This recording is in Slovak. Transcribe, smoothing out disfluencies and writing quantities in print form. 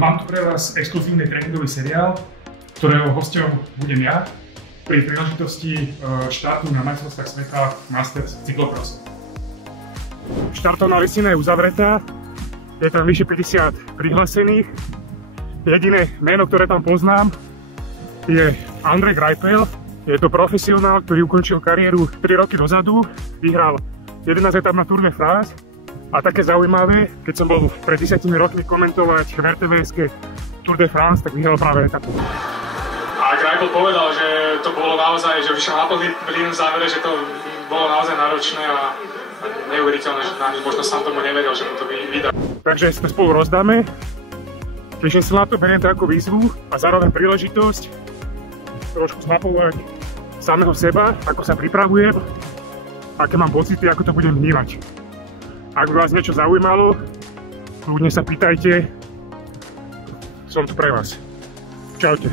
Mám tu pre vás exkluzívny tréningový seriál, ktorého hosťom budem ja pri príležitosti štartu na majstrovstvách sveta Masters cyklocross. Štartovná listina je uzavretá, je tam vyše 50 prihlásených. Jediné meno, ktoré tam poznám, je Andrej Greipel. Je to profesionál, ktorý ukončil kariéru 3 roky dozadu, vyhral 11 etap na Tour de France. A také zaujímavé, keď som bol pred 10 rokmi komentovať v RTVS-ke Tour de France, tak vyhral práve etapu. A Greipel povedal, že to bolo naozaj, že vyšiel na plný plyn v závere, že to bolo naozaj náročné a neuveriteľné, že možno sám tomu neveril, že mu to vydá. Takže sme spolu rozdáme. Teším sa na to, beriem to ako výzvu a zároveň príležitosť trošku zmapovať samého seba, ako sa pripravujem, aké mám pocity, ako to budem vnímať. Ak by vás niečo zaujímalo, kľudne sa pýtajte, som tu pre vás. Čaute.